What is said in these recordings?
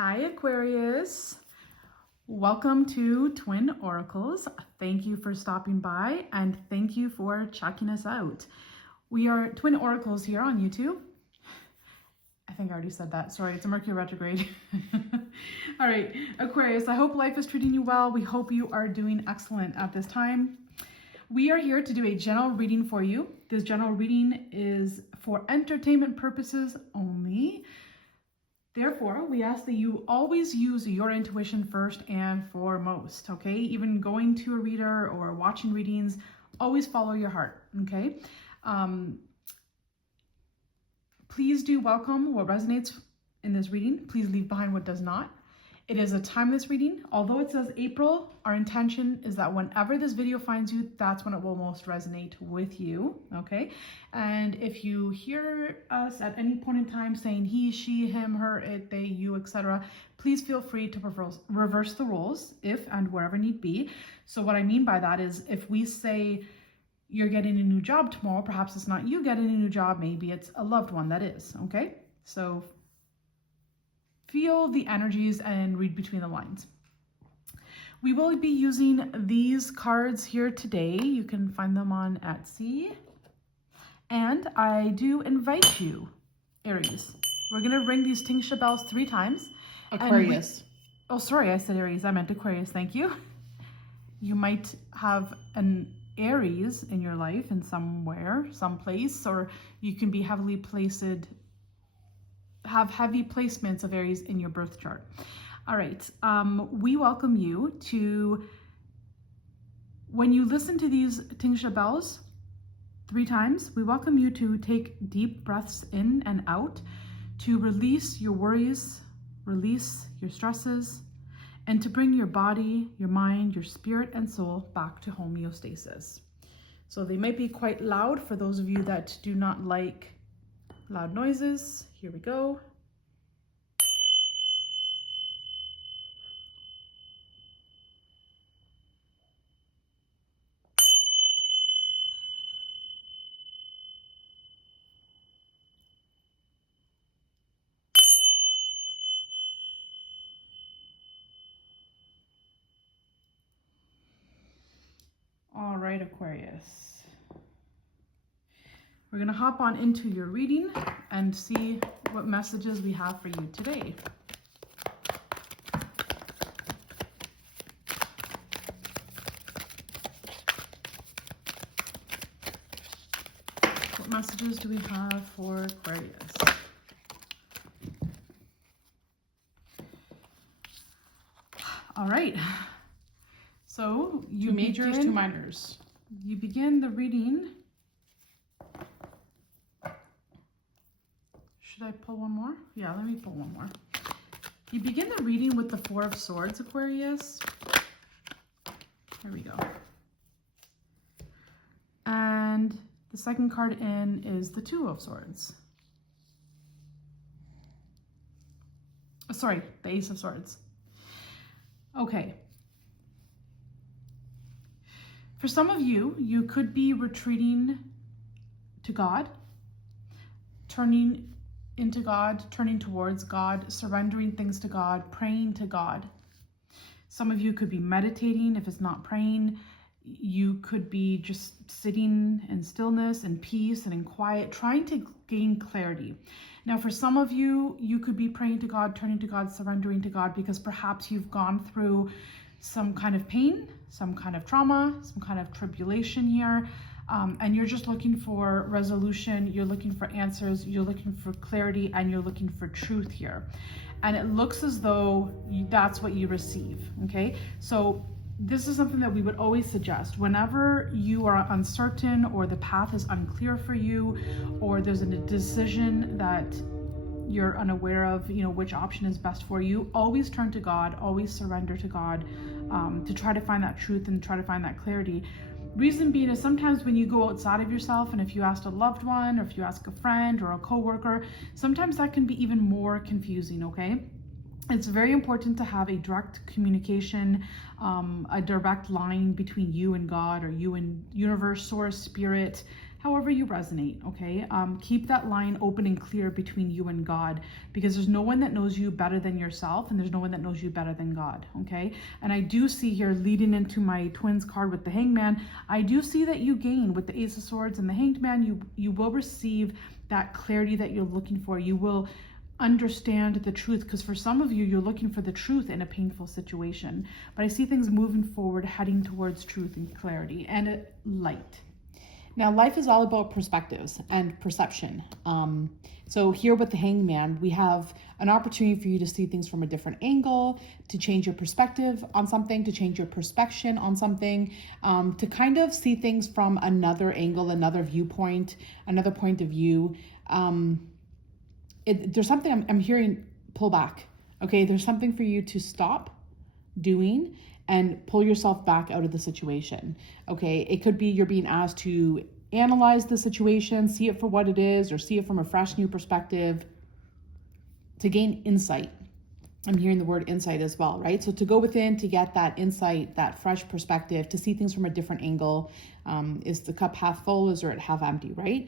Hi Aquarius, welcome to Twin Oracles. Thank you for stopping by and thank you for checking us out. We are Twin Oracles here on YouTube. I think I already said that. Sorry, it's a Mercury retrograde. All right, Aquarius, I hope life is treating you well. We hope you are doing excellent at this time. We are here to do a general reading for you. This general reading is for entertainment purposes only. Therefore, we ask that you always use your intuition first and foremost, okay? Even going to a reader or watching readings, always follow your heart, okay? Please do welcome what resonates in this reading. Please leave behind what does not. It is a timeless reading. Although it says April, our intention is that whenever this video finds you, that's when it will most resonate with you, okay? And if you hear us at any point in time saying he, she, him, her, it, they, you, etc., please feel free to reverse the roles if and wherever need be. So what I mean by that is if we say you're getting a new job tomorrow, perhaps it's not you getting a new job, maybe it's a loved one that is, okay? So feel the energies and read between the lines. We will be using these cards here today. You can find them on Etsy. And I do invite you, Aries. We're going to ring these tingsha bells 3 times. Aquarius. Oh, sorry, I said Aries. I meant Aquarius. Thank you. You might have an Aries in your life in somewhere, someplace, or you can be heavily placed, have heavy placements of Aries in your birth chart. All right, we welcome you to, when you listen to these tingsha bells 3 times, we welcome you to take deep breaths in and out to release your worries, release your stresses, and to bring your body, your mind, your spirit and soul back to homeostasis. So they might be quite loud for those of you that do not like loud noises. Here we go. All right, Aquarius. We're going to hop on into your reading and see what messages we have for you today. What messages do we have for Aquarius? All right. So you 2 majors, 2 minors. You begin the reading. Should I pull one more? Yeah, let me pull one more. You begin the reading with the 4 of Swords, Aquarius. There we go. And the second card in is the 2 of Swords. Sorry, the Ace of Swords. Okay. For some of you, you could be retreating to God, turning into God, turning towards God, surrendering things to God, praying to God. Some of you could be meditating. If it's not praying, you could be just sitting in stillness and peace and in quiet, trying to gain clarity. Now, for some of you, you could be praying to God, turning to God, surrendering to God, because perhaps you've gone through some kind of pain, some kind of trauma, some kind of tribulation here, and you're just looking for resolution, you're looking for answers, you're looking for clarity, and you're looking for truth here. And it looks as though that's what you receive, okay? So this is something that we would always suggest. Whenever you are uncertain or the path is unclear for you, or there's a decision that you're unaware of, which option is best for you, always turn to God, always surrender to God, to try to find that truth and try to find that clarity. Reason being is sometimes when you go outside of yourself, and if you ask a loved one or if you ask a friend or a coworker, sometimes that can be even more confusing, okay? It's very important to have a direct communication, a direct line between you and God, or you and universe, source, spirit, however you resonate, okay? Keep that line open and clear between you and God, because there's no one that knows you better than yourself, and there's no one that knows you better than God, okay? And I do see here, leading into my twins card with the Hangman, I do see that you gain with the Ace of Swords and the Hanged Man. You will receive that clarity that you're looking for. You will understand the truth, because for some of you, you're looking for the truth in a painful situation. But I see things moving forward, heading towards truth and clarity and light. Now, life is all about perspectives and perception. So here with the Hangman, we have an opportunity for you to see things from a different angle, to change your perspective on something, to change your perspection on something, to kind of see things from another angle, another viewpoint, another point of view. There's something I'm hearing, pull back. Okay, there's something for you to stop doing and pull yourself back out of the situation. Okay, it could be you're being asked to analyze the situation, see it for what it is, or see it from a fresh new perspective, to gain insight. I'm hearing the word insight as well, right? So to go within, to get that insight, that fresh perspective, to see things from a different angle. Is the cup half full, is it half empty, right?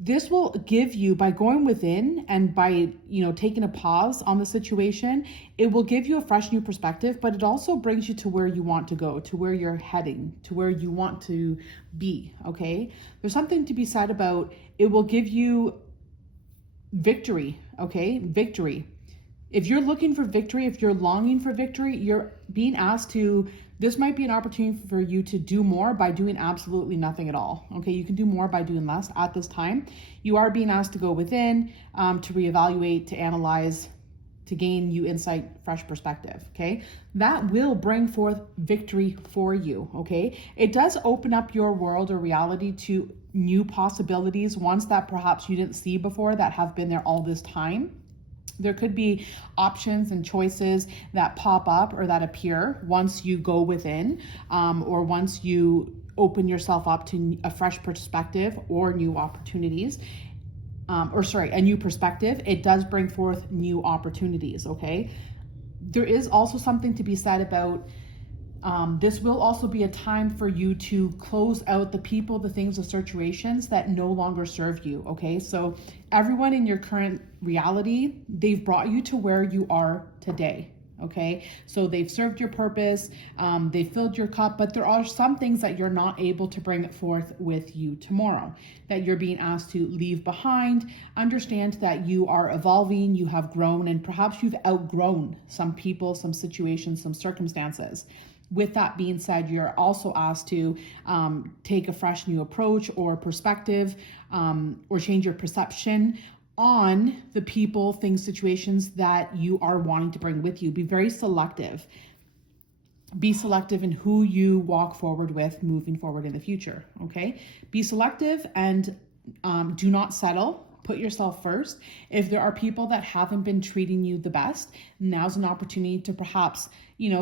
This will give you, by going within and by, taking a pause on the situation, it will give you a fresh new perspective, but it also brings you to where you want to go, to where you're heading, to where you want to be, okay? There's something to be said about, it will give you victory, okay? Victory. If you're looking for victory, if you're longing for victory, you're being asked to, this might be an opportunity for you to do more by doing absolutely nothing at all. Okay, you can do more by doing less at this time. You are being asked to go within, to reevaluate, to analyze, to gain you insight, fresh perspective, okay? That will bring forth victory for you, okay? It does open up your world or reality to new possibilities, ones that perhaps you didn't see before that have been there all this time. There could be options and choices that pop up or that appear once you go within, or once you open yourself up to a fresh perspective or new opportunities, a new perspective. It does bring forth new opportunities, okay? There is also something to be said about this will also be a time for you to close out the people, the things, the situations that no longer serve you, okay? So everyone in your current reality, they've brought you to where you are today, okay? So they've served your purpose, they filled your cup, but there are some things that you're not able to bring forth with you tomorrow, that you're being asked to leave behind. Understand that you are evolving, you have grown, and perhaps you've outgrown some people, some situations, some circumstances. With that being said, you're also asked to take a fresh new approach or perspective, or change your perception on the people, things, situations that you are wanting to bring with you. Be very selective. Be selective in who you walk forward with moving forward in the future, okay? Be selective and do not settle. Put yourself first. If there are people that haven't been treating you the best, now's an opportunity to perhaps,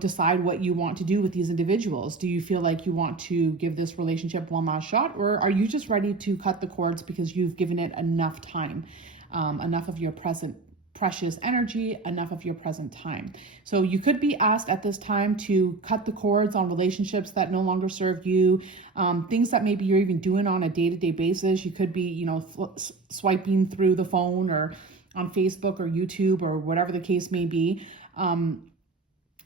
decide what you want to do with these individuals. Do you feel like you want to give this relationship one last shot, or are you just ready to cut the cords because you've given it enough time, enough of your present precious energy, enough of your present time? So you could be asked at this time to cut the cords on relationships that no longer serve you, things that maybe you're even doing on a day-to-day basis. You could be, swiping through the phone or on Facebook or YouTube or whatever the case may be,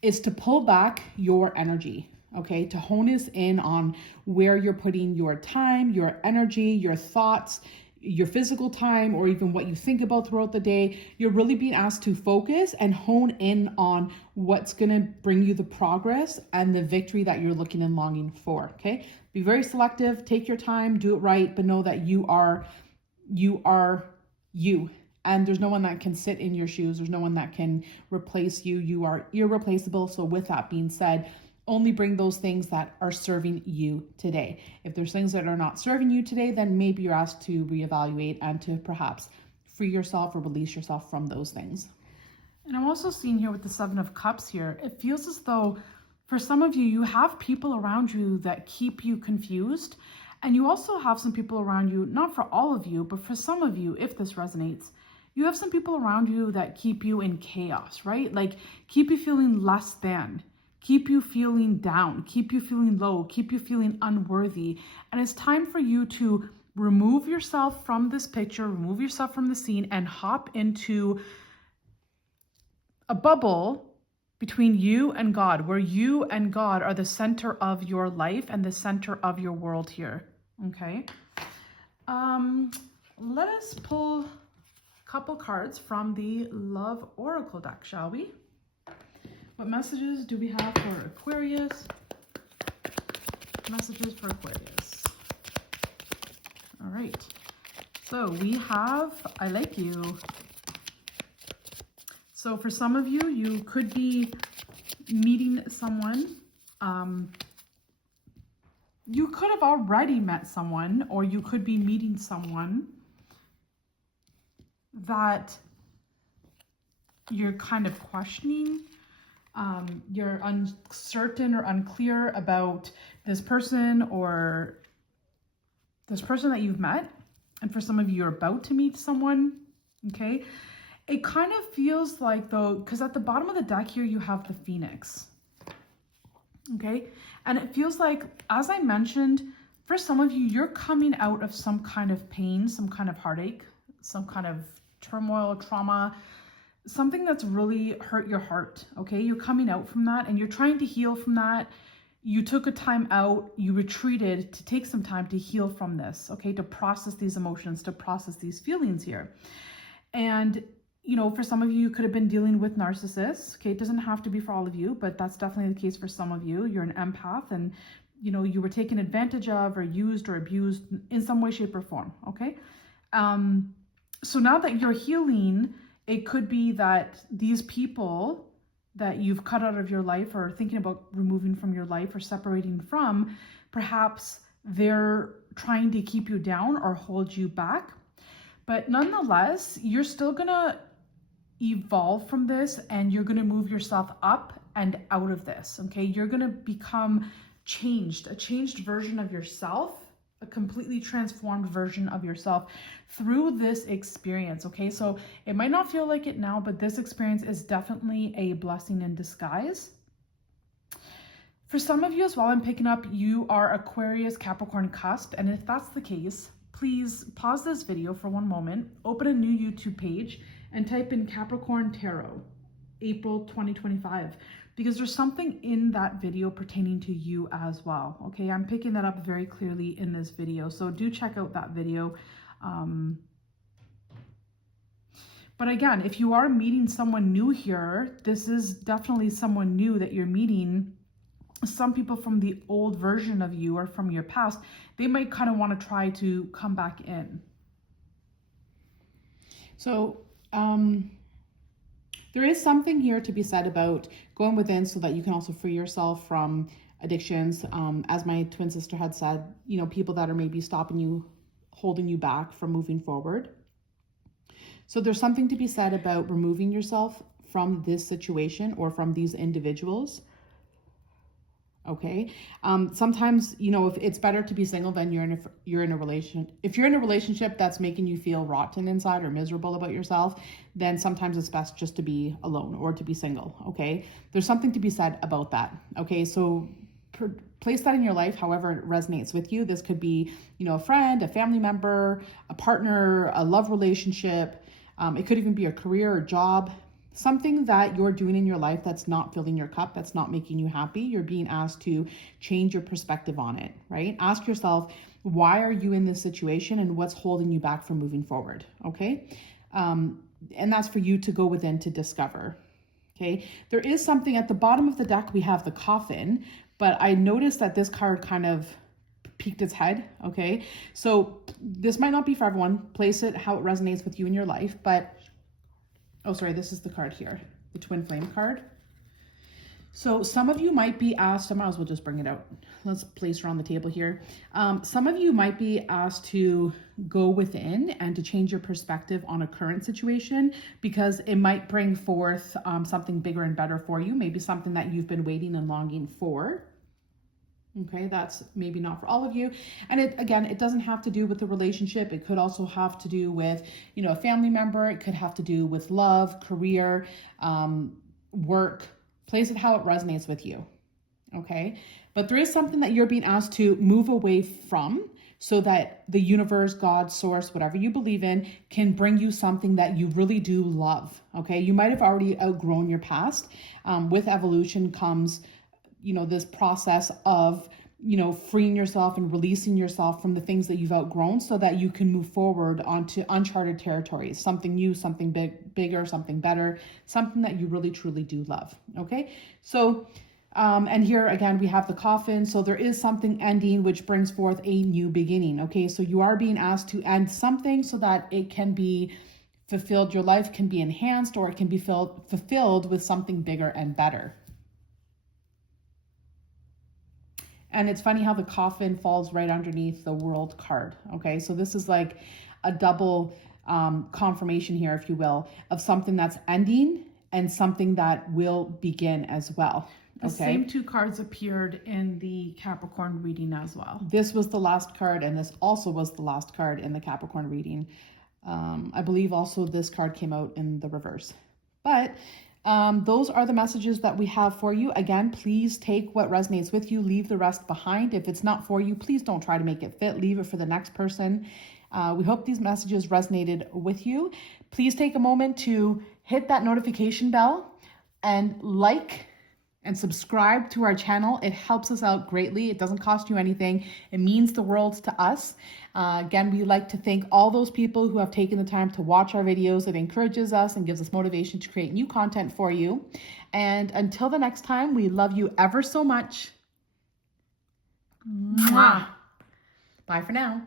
is to pull back your energy, okay? To hone us in on where you're putting your time, your energy, your thoughts, your physical time, or even what you think about throughout the day. You're really being asked to focus and hone in on what's going to bring you the progress and the victory that you're looking and longing for, okay? Be very selective, take your time, do it right, but know that you are you. And there's no one that can sit in your shoes. There's no one that can replace you. You are irreplaceable. So with that being said, only bring those things that are serving you today. If there's things that are not serving you today, then maybe you're asked to reevaluate and to perhaps free yourself or release yourself from those things. And I'm also seeing here with the Seven of Cups here, it feels as though for some of you, you have people around you that keep you confused. And you also have some people around you, not for all of you, but for some of you, if this resonates, you have some people around you that keep you in chaos, right? Like keep you feeling less than, keep you feeling down, keep you feeling low, keep you feeling unworthy. And it's time for you to remove yourself from this picture, remove yourself from the scene, and hop into a bubble between you and God, where you and God are the center of your life and the center of your world here. Okay. Let us pull a couple cards from the Love Oracle deck, shall we? What messages do we have for Aquarius? Messages for Aquarius. All right. So we have, I like you. So for some of you, you could be meeting someone. You could have already met someone, or you could be meeting someone that you're kind of questioning. You're uncertain or unclear about this person or this person that you've met. And for some of you, you're about to meet someone, okay? It kind of feels like, though, because at the bottom of the deck here, you have the Phoenix, okay? And it feels like, as I mentioned, for some of you, you're coming out of some kind of pain, some kind of heartache, some kind of turmoil, trauma, something that's really hurt your heart, okay? You're coming out from that and you're trying to heal from that. You took a time out, you retreated to take some time to heal from this, okay? To process these emotions, to process these feelings here. And, you know, for some of you, you could have been dealing with narcissists, okay? It doesn't have to be for all of you, but that's definitely the case for some of you. You're an empath and, you know, you were taken advantage of or used or abused in some way, shape, or form, okay? So now that you're healing, it could be that these people that you've cut out of your life or thinking about removing from your life or separating from, perhaps they're trying to keep you down or hold you back. But nonetheless, you're still gonna evolve from this and you're gonna move yourself up and out of this, okay? You're gonna become changed, a changed version of yourself, a completely transformed version of yourself through this experience, okay? So it might not feel like it now, but this experience is definitely a blessing in disguise. For some of you as well, I'm picking up you are Aquarius, Capricorn cusp, and if that's the case, please pause this video for one moment, open a new YouTube page, and type in Capricorn Tarot, April 2025. Because there's something in that video pertaining to you as well, okay? I'm picking that up very clearly in this video, so do check out that video. But again, if you are meeting someone new here, this is definitely someone new that you're meeting. Some people from the old version of you or from your past, they might kind of want to try to come back in. So, there is something here to be said about going within so that you can also free yourself from addictions. As my twin sister had said, you know, people that are maybe stopping you, holding you back from moving forward. So there's something to be said about removing yourself from this situation or from these individuals. Okay. Sometimes, you know, if it's better to be single than you're in a relationship. If you're in a relationship that's making you feel rotten inside or miserable about yourself, then sometimes it's best just to be alone or to be single. Okay. There's something to be said about that. Okay. So place that in your life, however it resonates with you. This could be, you know, a friend, a family member, a partner, a love relationship. It could even be a career or job. Something that you're doing in your life that's not filling your cup, that's not making you happy. You're being asked to change your perspective on it, right? Ask yourself, why are you in this situation and what's holding you back from moving forward, okay? And that's for you to go within to discover, okay? There is something at the bottom of the deck, we have the Coffin, but I noticed that this card kind of peeked its head, okay? So this might not be for everyone. Place it how it resonates with you in your life, but oh, sorry, this is the card here, the Twin Flame card. So some of you might be asked, I might as well just bring it out. Let's place her on the table here. Some of you might be asked to go within and to change your perspective on a current situation because it might bring forth something bigger and better for you, maybe something that you've been waiting and longing for. Okay, that's maybe not for all of you. And it doesn't have to do with the relationship. It could also have to do with, you know, a family member. It could have to do with love, career, work. Place it how it resonates with you. okay? But there is something that you're being asked to move away from so that the universe, God, source, whatever you believe in, can bring you something that you really do love, okay? You might have already outgrown your past. With evolution comes, this process of, freeing yourself and releasing yourself from the things that you've outgrown so that you can move forward onto uncharted territories, something new, something bigger, something better, something that you really, truly do love, okay? So, and here again, we have the coffin. So there is something ending, which brings forth a new beginning. Okay. So you are being asked to end something so that it can be fulfilled. Your life can be enhanced, or it can be fulfilled with something bigger and better. And it's funny how the coffin falls right underneath the world card. Okay. So this is like a double confirmation here, if you will, of something that's ending and something that will begin as well. The same two cards appeared in the Capricorn reading as well. This was the last card, and this also was the last card in the Capricorn reading. I believe also this card came out in the reverse. But those are the messages that we have for you. Again, please take what resonates with you. Leave the rest behind. If it's not for you, please don't try to make it fit. Leave it for the next person. We hope these messages resonated with you. Please take a moment to hit that notification bell and like and subscribe to our channel. It helps us out greatly. It doesn't cost you anything. It means the world to us. Again, we like to thank all those people who have taken the time to watch our videos. It encourages us and gives us motivation to create new content for you. And until the next time, we love you ever so much. Mwah. Bye for now.